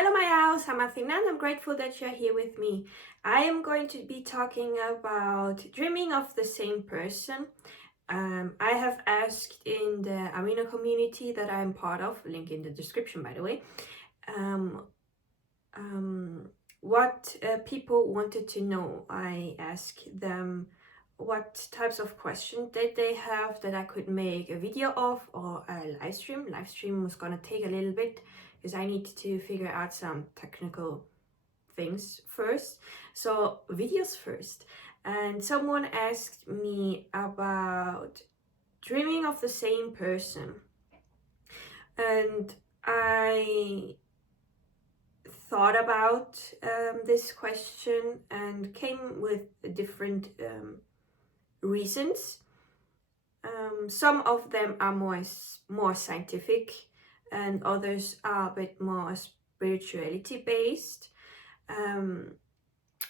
Hello my owls, I'm Athina and I'm grateful that you're here with me. I am going to be talking about dreaming of the same person. I have asked in the Arena community that I'm part of, link in the description by the way, um, what people wanted to know. I asked them what types of questions that they have that I could make a video of or a live stream. Live stream was gonna take a little bit because I need to figure out some technical things first. So videos first. And someone asked me about dreaming of the same person. And I thought about this question and came with different reasons. Some of them are more scientific and others are a bit more spirituality based. I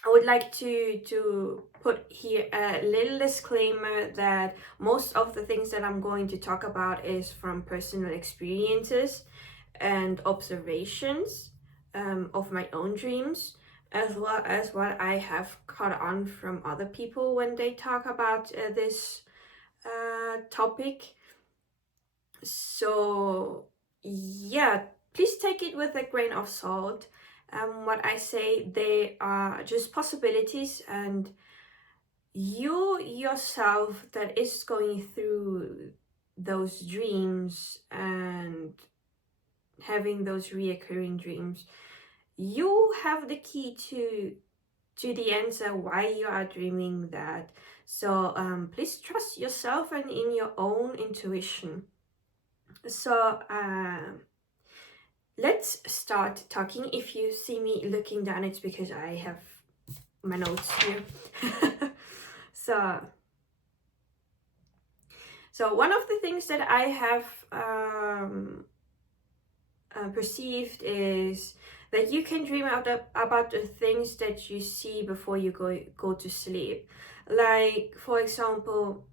would like to put here a little disclaimer that most of the things that I'm going to talk about is from personal experiences and observations of my own dreams, as well as what I have caught on from other people when they talk about this topic. So yeah, please take it with a grain of salt. What I say, they are just possibilities, and you yourself that is going through those dreams and having those reoccurring dreams, you have the key to the answer why you are dreaming that. So please trust yourself and in your own intuition. So let's start talking. If you see me looking down, it's because I have my notes here. So one of the things that I have perceived is that you can dream about the things that you see before you go to sleep. Like, for example,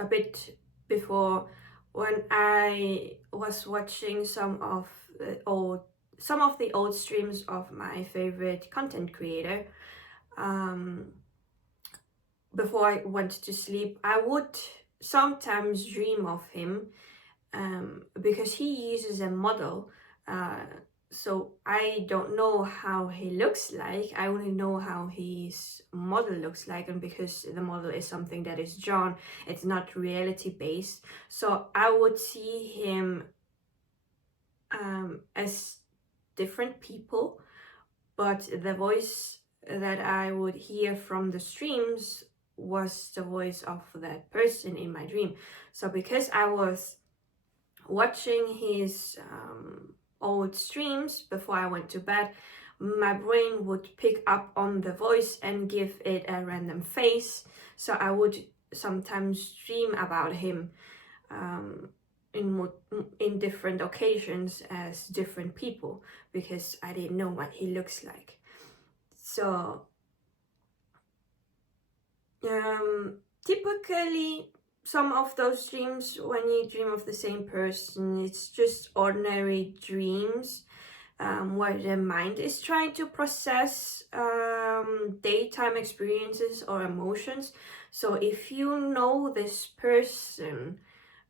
a bit before, when I was watching some of the old streams of my favorite content creator, before I went to sleep, I would sometimes dream of him, because he uses a model. So I don't know how he looks like. I only know how his model looks like, and because the model is something that is drawn, it's not reality based. So I would see him as different people, but the voice that I would hear from the streams was the voice of that person in my dream. So because I was watching his old streams before I went to bed, my brain would pick up on the voice and give it a random face. So I would sometimes dream about him in different occasions as different people, because I didn't know what he looks like. So typically some of those dreams, when you dream of the same person, it's just ordinary dreams, where the mind is trying to process daytime experiences or emotions. So if you know this person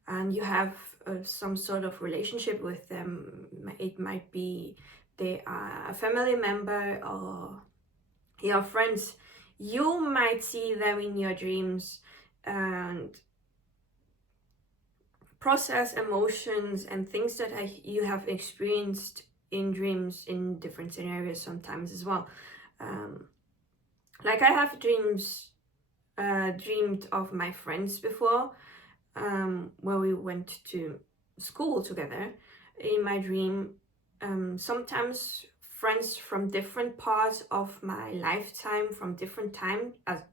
and you have some sort of relationship with them, it might be they are a family member or your friends, you might see them in your dreams and process emotions and things that you have experienced in dreams in different scenarios sometimes as well. Like I have dreamed of my friends before, where we went to school together. In my dream, sometimes friends from different parts of my lifetime, from different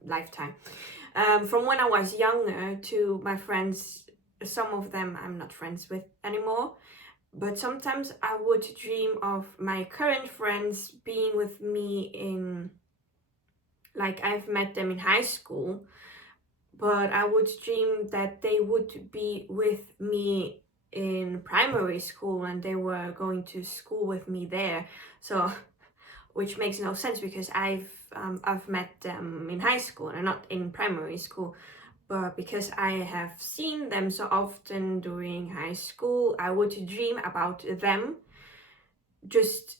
lifetime, from when I was younger to my friends. Some of them I'm not friends with anymore, but sometimes I would dream of my current friends being with me in, like, I've met them in high school, but I would dream that they would be with me in primary school and they were going to school with me there. So, which makes no sense because I've met them in high school and not in primary school. But because I have seen them so often during high school, I would dream about them. Just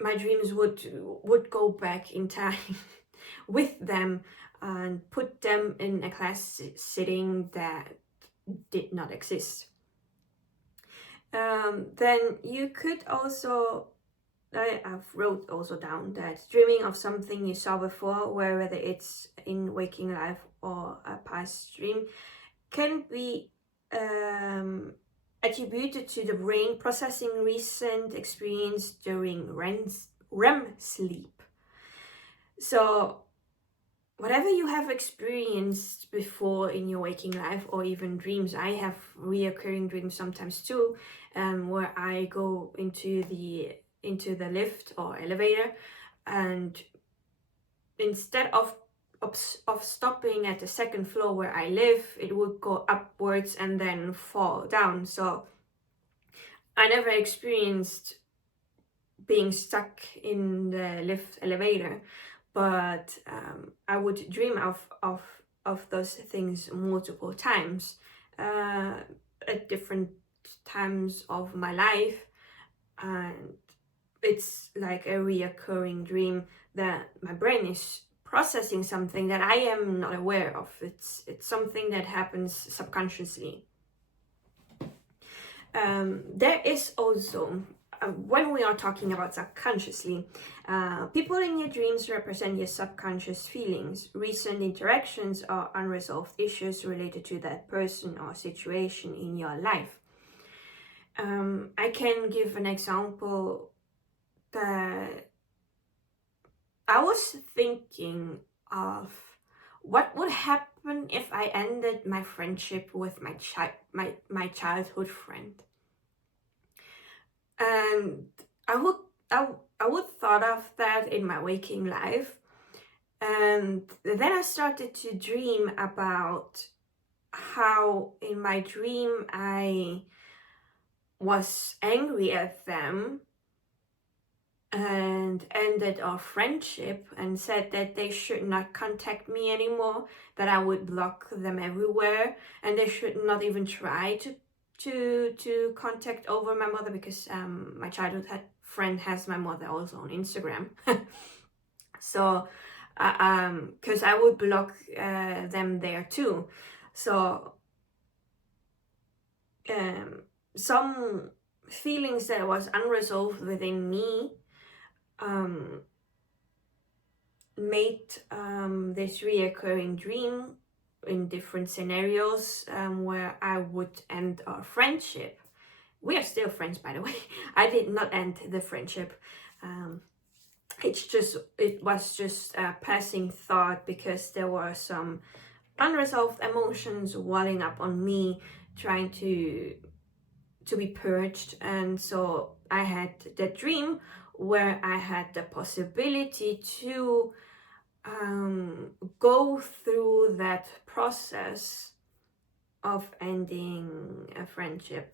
my dreams would go back in time with them and put them in a class sitting that did not exist. Then you could also, I've wrote also down that dreaming of something you saw before, whether it's in waking life or a past dream, can be attributed to the brain processing recent experience during REM sleep. So whatever you have experienced before in your waking life or even dreams, I have reoccurring dreams sometimes too, where I go into the lift or elevator, and instead of stopping at the second floor where I live, it would go upwards and then fall down. So I never experienced being stuck in the lift elevator, but I would dream of those things multiple times at different times of my life, and it's like a reoccurring dream that my brain is processing something that I am not aware of. It's something that happens subconsciously. There is also, when we are talking about subconsciously, people in your dreams represent your subconscious feelings, recent interactions, or unresolved issues related to that person or situation in your life. I can give an example that I was thinking of what would happen if I ended my friendship with my childhood friend. And I would thought of that in my waking life, and then I started to dream about how in my dream I was angry at them and ended our friendship and said that they should not contact me anymore, that I would block them everywhere, and they should not even try to contact over my mother, because my childhood friend has my mother also on Instagram. So because I would block them there too. So some feelings that was unresolved within me made this reoccurring dream in different scenarios where I would end our friendship. We are still friends, by the way. I did not end the friendship. It was just a passing thought, because there were some unresolved emotions welling up on me, trying to be purged. And so I had that dream where I had the possibility to go through that process of ending a friendship.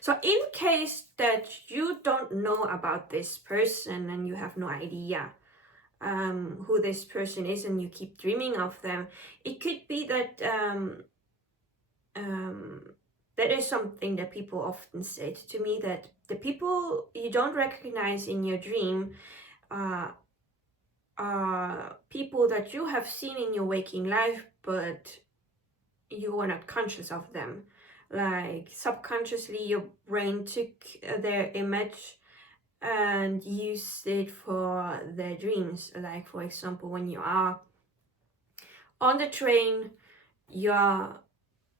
So in case that you don't know about this person and you have no idea who this person is and you keep dreaming of them, it could be that that is something that people often say to me, that the people you don't recognize in your dream are people that you have seen in your waking life, but you are not conscious of them. Like subconsciously your brain took their image and used it for their dreams. Like for example, when you are on the train, you're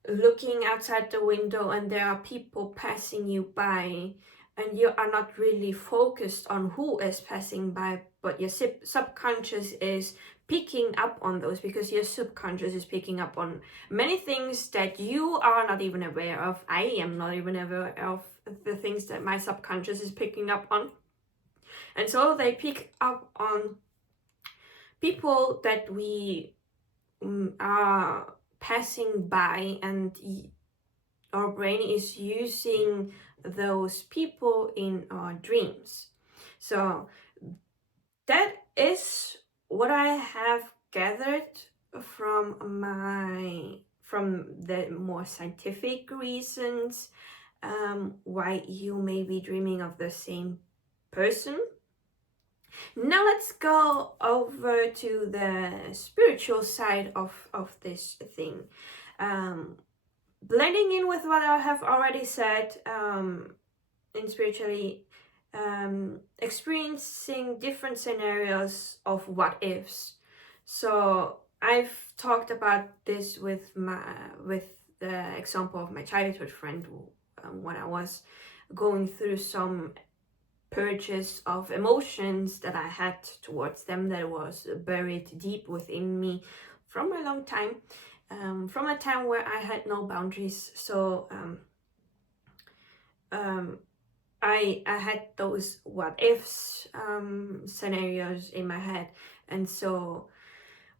looking outside the window and there are people passing you by, and you are not really focused on who is passing by, but your subconscious is picking up on those, because your subconscious is picking up on many things that you are not even aware of. I am not even aware of the things that my subconscious is picking up on. And so they pick up on people that we are passing by, and our brain is using those people in our dreams. So that is what I have gathered from the more scientific reasons why you may be dreaming of the same person. Now let's go over to the spiritual side of this thing. Blending in with what I have already said, in spiritually, experiencing different scenarios of what ifs. So I've talked about this with the example of my childhood friend, when I was going through some purges of emotions that I had towards them that was buried deep within me from a long time, from a time where I had no boundaries. So I had those what ifs scenarios in my head, and so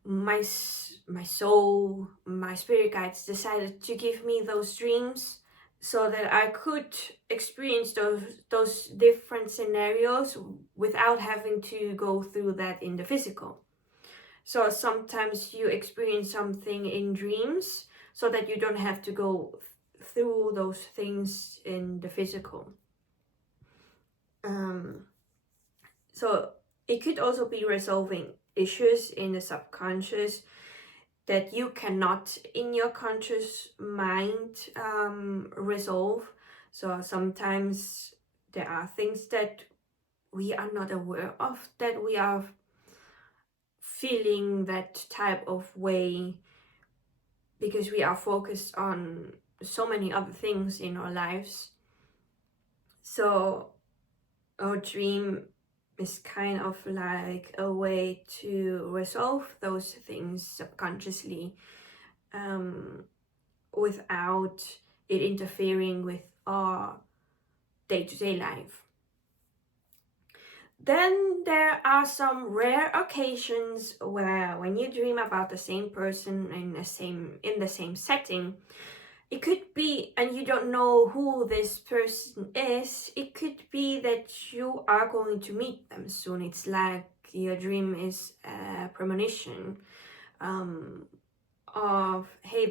my soul, my spirit guides decided to give me those dreams so that I could experience those different scenarios without having to go through that in the physical. So sometimes you experience something in dreams so that you don't have to go through those things in the physical. So it could also be resolving issues in the subconscious that you cannot in your conscious mind resolve. So sometimes there are things that we are not aware of, that we are feeling that type of way because we are focused on so many other things in our lives. So our dream is kind of like a way to resolve those things subconsciously, without it interfering with our day-to-day life. Then there are some rare occasions where when you dream about the same person in the same setting, it could be, and you don't know who this person is, it could be that you are going to meet them soon. It's like your dream is a premonition of, hey,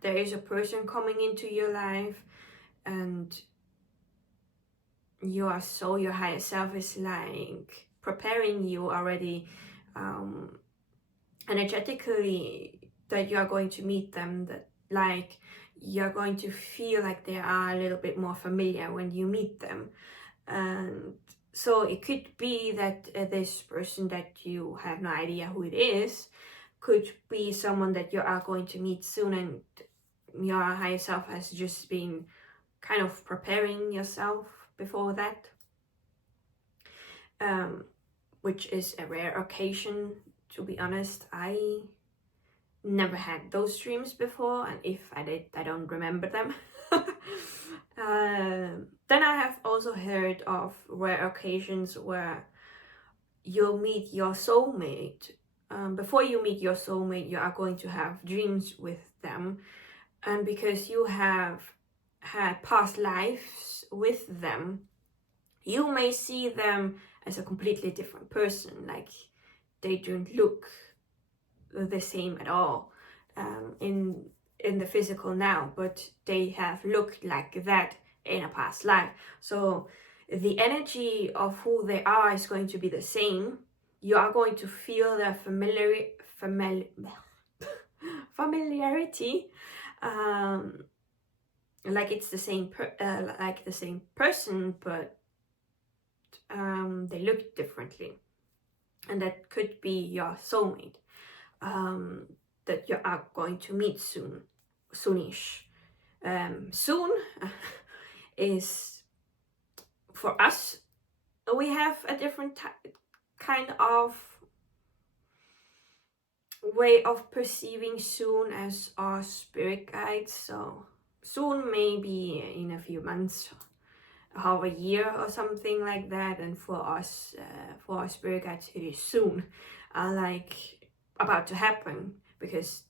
there is a person coming into your life, and your higher self is like preparing you already energetically that you are going to meet them, that like you're going to feel like they are a little bit more familiar when you meet them. And so it could be that this person that you have no idea who it is could be someone that you are going to meet soon, and your higher self has just been kind of preparing yourself before that, which is a rare occasion. To be honest, I never had those dreams before, and if I did, I don't remember them. Then I have also heard of rare occasions where you'll meet your soulmate. Before you meet your soulmate, you are going to have dreams with them, and because you have had past lives with them, you may see them as a completely different person, like they don't look the same at all in the physical now, but they have looked like that in a past life. So the energy of who they are is going to be the same. You are going to feel their familiarity, like it's the same like the same person, but they look differently, and that could be your soulmate that you are going to meet soonish. Soon is, for us, we have a different kind of way of perceiving soon as our spirit guides. So soon may be in a few months, half a year or something like that, and for us, for our spirit guides, it is soon, like about to happen, because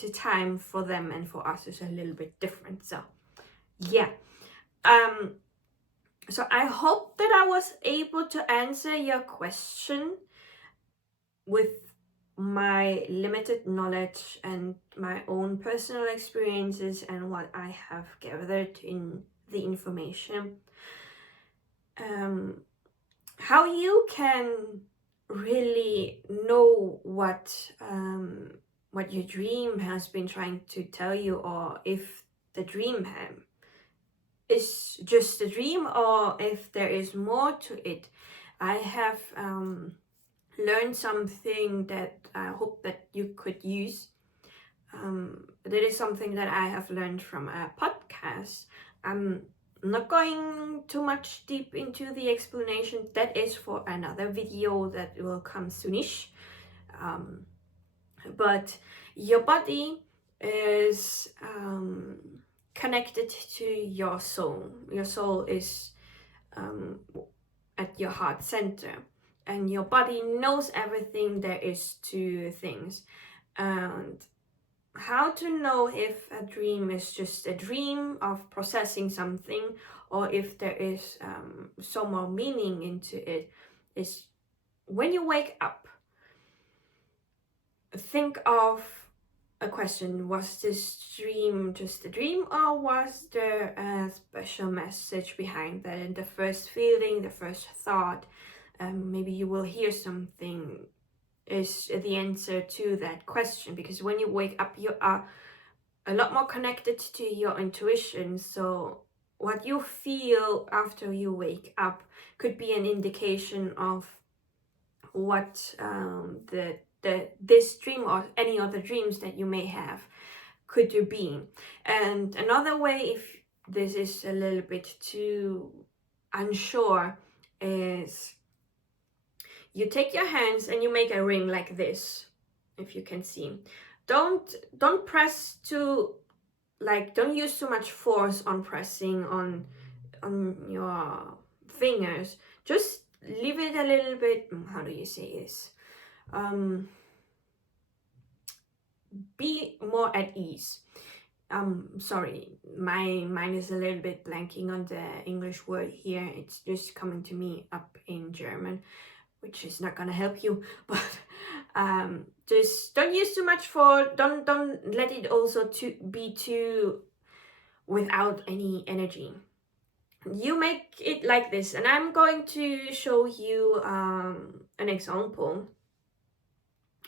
the time for them and for us is a little bit different. So yeah. So I hope that I was able to answer your question with my limited knowledge and my own personal experiences and what I have gathered in the information. How you can really know what your dream has been trying to tell you, or if the dream is just a dream, or if there is more to it. I have learned something that I hope that you could use. That is something that I have learned from a podcast. I'm not going too much deep into the explanation. That is for another video that will come soonish. But your body is connected to your soul. Your soul is at your heart center, and your body knows everything there is to things. And how to know if a dream is just a dream of processing something, or if there is some more meaning into it, is when you wake up, think of a question. Was this dream just a dream, or was there a special message behind that? And the first feeling, the first thought, maybe you will hear something, is the answer to that question. Because when you wake up, you are a lot more connected to your intuition. So what you feel after you wake up could be an indication of what this dream or any other dreams that you may have could you be. And another way, if this is a little bit too unsure, is you take your hands and you make a ring like this, if you can see. Don't press too, like, don't use too much force on pressing on your fingers. Just leave it a little bit, how do you say this, be more at ease. Sorry, my mind is a little bit blanking on the English word here. It's just coming to me up in German, which is not gonna help you. But just don't use too much don't let it also be too without any energy. You make it like this, and I'm going to show you an example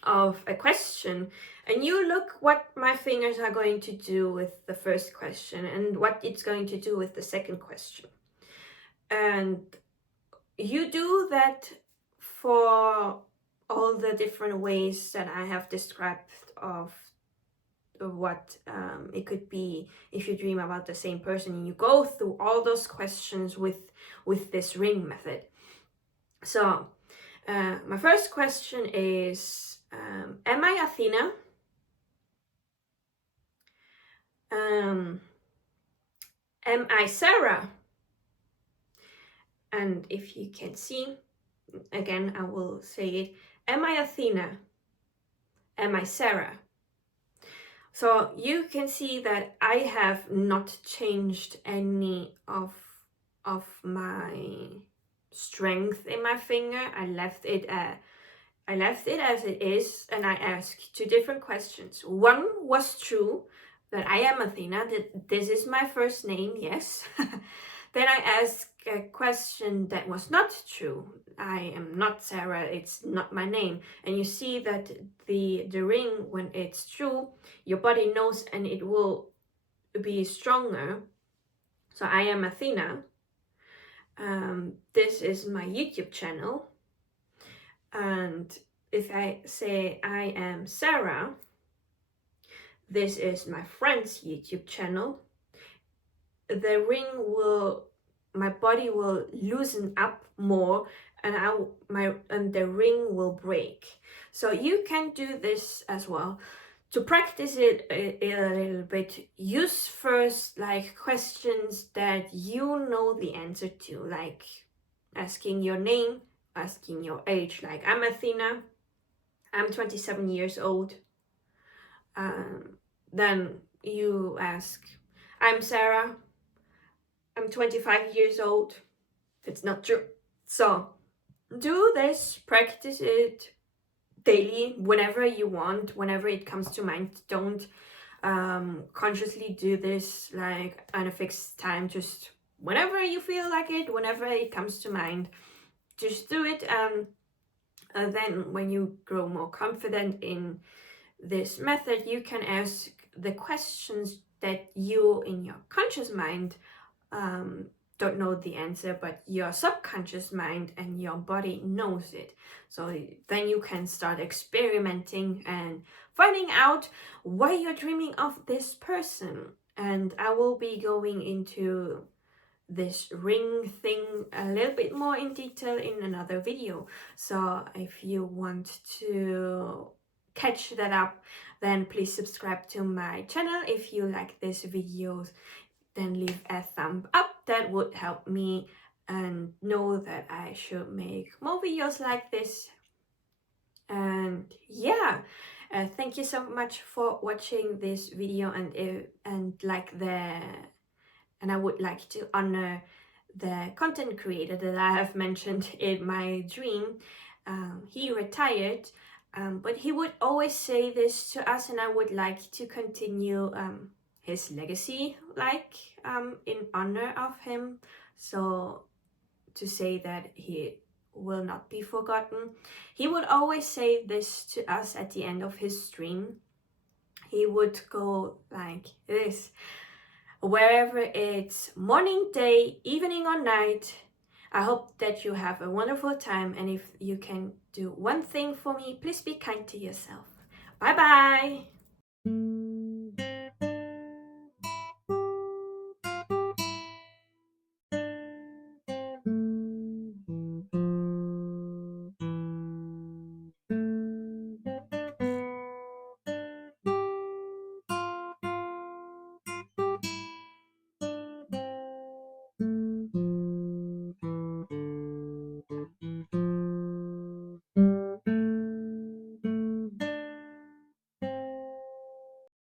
of a question, and you look what my fingers are going to do with the first question and what it's going to do with the second question. And you do that for all the different ways that I have described of what it could be if you dream about the same person, and you go through all those questions with this ring method. So my first question is, am I Athena? Am I Sarah? And if you can see, again I will say it, am I Athena? Am I Sarah? So you can see that I have not changed any of my strength in my finger. I left it as it is, and I asked two different questions. One was true, that I am Athena, that this is my first name, yes. Then I asked a question that was not true. I am not Sarah, it's not my name. And you see that the ring, when it's true, your body knows and it will be stronger. So I am Athena. This is my YouTube channel. And if I say I am Sarah, this is my friend's YouTube channel. The ring my body will loosen up more, and the ring will break. So you can do this as well. To practice it a little bit, use first like questions that you know the answer to, like asking your name, asking your age, like I'm Athena, I'm 27 years old. Then you ask, I'm Sarah, I'm 25 years old. It's not true. So do this, practice it daily, whenever you want, whenever it comes to mind. Don't consciously do this like on a fixed time, just whenever you feel like it, whenever it comes to mind, just do it. And then when you grow more confident in this method, you can ask the questions that you in your conscious mind don't know the answer, but your subconscious mind and your body knows it. So then you can start experimenting and finding out why you're dreaming of this person. And I will be going into this ring thing a little bit more in detail in another video. So if you want to catch that up, then please subscribe to my channel. If you like this video, then leave a thumb up. That would help me and know that I should make more videos like this. And yeah, thank you so much for watching this video. And I would like to honor the content creator that I have mentioned in my dream. He retired, but he would always say this to us, and I would like to continue his legacy, like in honor of him. So to say that he will not be forgotten. He would always say this to us at the end of his stream. He would go like this: wherever it's morning, day, evening, or night, I hope that you have a wonderful time. And if you can do one thing for me, please be kind to yourself. Bye bye.